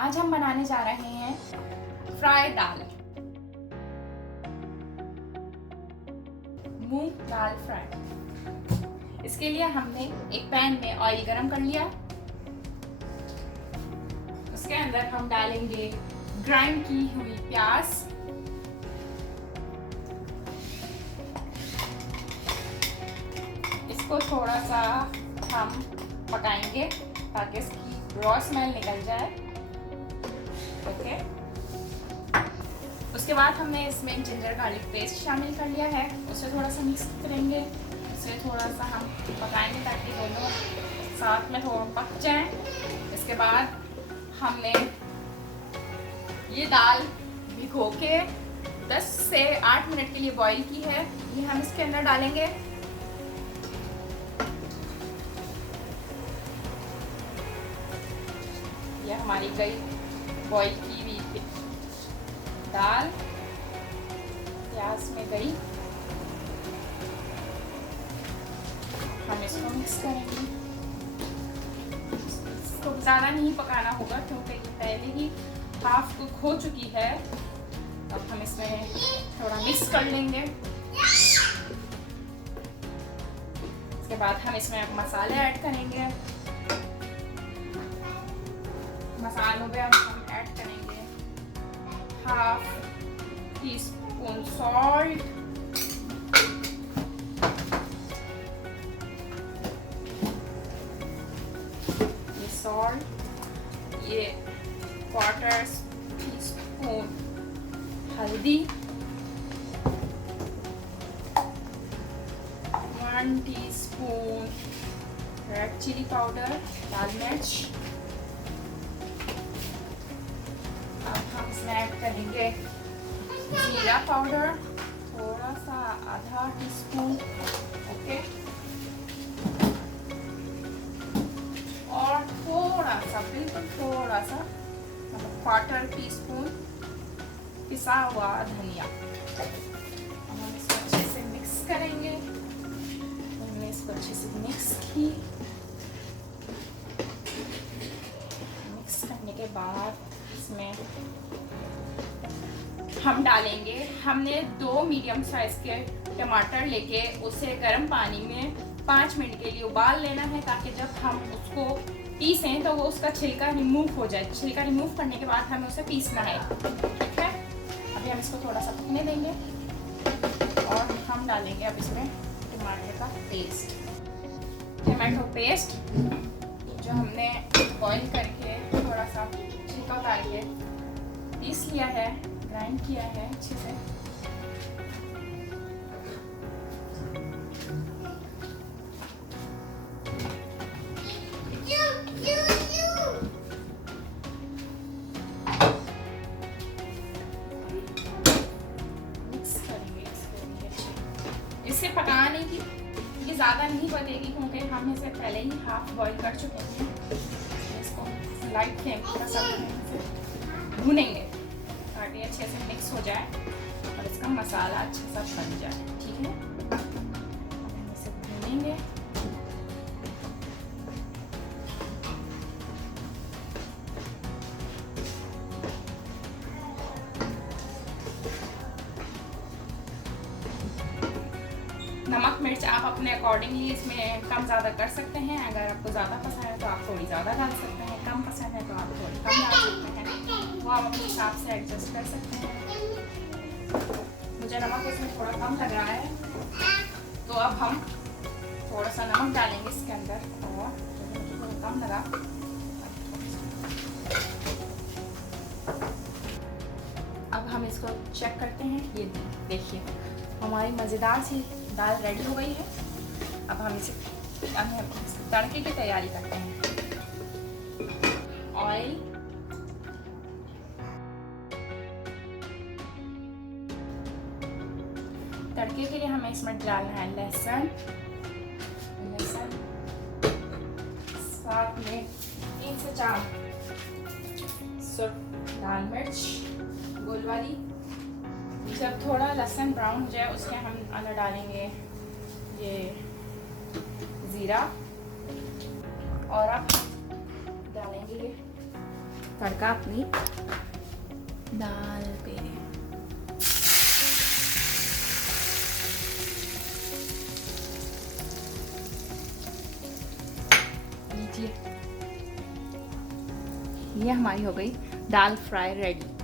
आज हम बनाने जा रहे हैं फ्राई दाल, मूंग दाल फ्राई। इसके लिए हमने एक पैन में ऑयल गरम कर लिया। उसके अंदर हम डालेंगे ग्राइंड की हुई प्याज, इसको थोड़ा सा हम पकाएंगे ताकि इसकी रॉ स्मेल निकल जाए। ओके, उसके बाद हमने इसमें जिंजर गार्लिक पेस्ट शामिल कर लिया है, उसे थोड़ा सा मिक्स करेंगे। उसे थोड़ा सा हम पकाएंगे ताकि दोनों साथ में थोड़ा पक जाएं। इसके बाद हमने ये दाल भिगो के 10 से 8 मिनट के लिए बॉईल की है, ये हम इसके अंदर डालेंगे। ये हमारी गई बॉईल की हुई दाल प्याज में गई। हम इसको मिक्स करेंगे। इसको ज़्यादा नहीं पकाना होगा क्योंकि ये पहले ही हाफ कुक हो चुकी है। अब हम इसमें थोड़ा मिक्स कर लेंगे। इसके बाद हम इसमें अब मसाले ऐड करेंगे। मसालों में अब हम ऐड करेंगे हाफ टी स्पून सॉल्ट, ये सॉल्ट, ये क्वार्टर टी स्पून हल्दी, 1 टीस्पून रेड चिली पाउडर लाल मिर्च। अब हम इसमें ऐड करेंगे जीरा पाउडर, थोड़ा सा आधा टीस्पून। ओके, और थोड़ा सा, बिल्कुल थोड़ा सा, मतलब क्वार्टर टीस्पून पिसा हुआ धनिया। अब हम इसको अच्छे से मिक्स करेंगे। हमने इसको अच्छे से मिक्स की। मिक्स करने के बाद इसमें हम डालेंगे, हमने 2 मीडियम साइज के टमाटर लेके उसे गर्म पानी में 5 मिनट के लिए उबाल लेना है ताकि जब हम उसको पीसें तो वो उसका छिलका रिमूव हो जाए। छिलका रिमूव करने के बाद हमें उसे पीसना है। ठीक है, अभी हम इसको थोड़ा सा पकने देंगे और हम डालेंगे अब इसमें टमाटर का पेस्ट। टमाटो पेस्ट जो हमने बॉईल करके थोड़ा सा छिलका उतार के पीस लिया है, ग्राइंड किया है अच्छे से। मिक्स करेंगे इसको भी अच्छे। इसे पकाने की ये ज़्यादा नहीं बनेगी क्योंकि हम इसे पहले ही हाफ बॉईल कर चुके हैं। इसको लाइट फ्लेम पर सब भूनेंगे ताकि अच्छे से मिक्स हो जाए और इसका मसाला अच्छे से बन जाए। ठीक है, हम इसे भूनेंगे। नमक मिर्च आप अपने अकॉर्डिंगली इसमें कम ज़्यादा कर सकते हैं। अगर आपको ज़्यादा पसंद है तो आप थोड़ी ज़्यादा डाल सकते हैं, कम पसंद है तो आप थोड़ी कम डाल सकते हैं, वो आप अपने हिसाब से एडजस्ट कर सकते हैं। मुझे नमक इसमें थोड़ा कम लग रहा है तो अब हम थोड़ा सा नमक डालेंगे इसके अंदर, और थोड़ा कम लगा। अब हम इसको चेक करते हैं। ये देखिए हमारी मज़ेदार सी दाल रेडी हो गई है। अब हम इसे तड़के की तैयारी करते हैं। ऑयल, तड़के के लिए हमें इसमें डालना है लहसुन, साथ में 3 से 4 लाल मिर्च गोल वाली। जब थोड़ा लहसुन ब्राउन हो जाए उसके हम अंदर डालेंगे ये जीरा, और अब डालेंगे ये तड़का अपनी दाल पे। लीजिए, ये हमारी हो गई दाल फ्राई रेडी।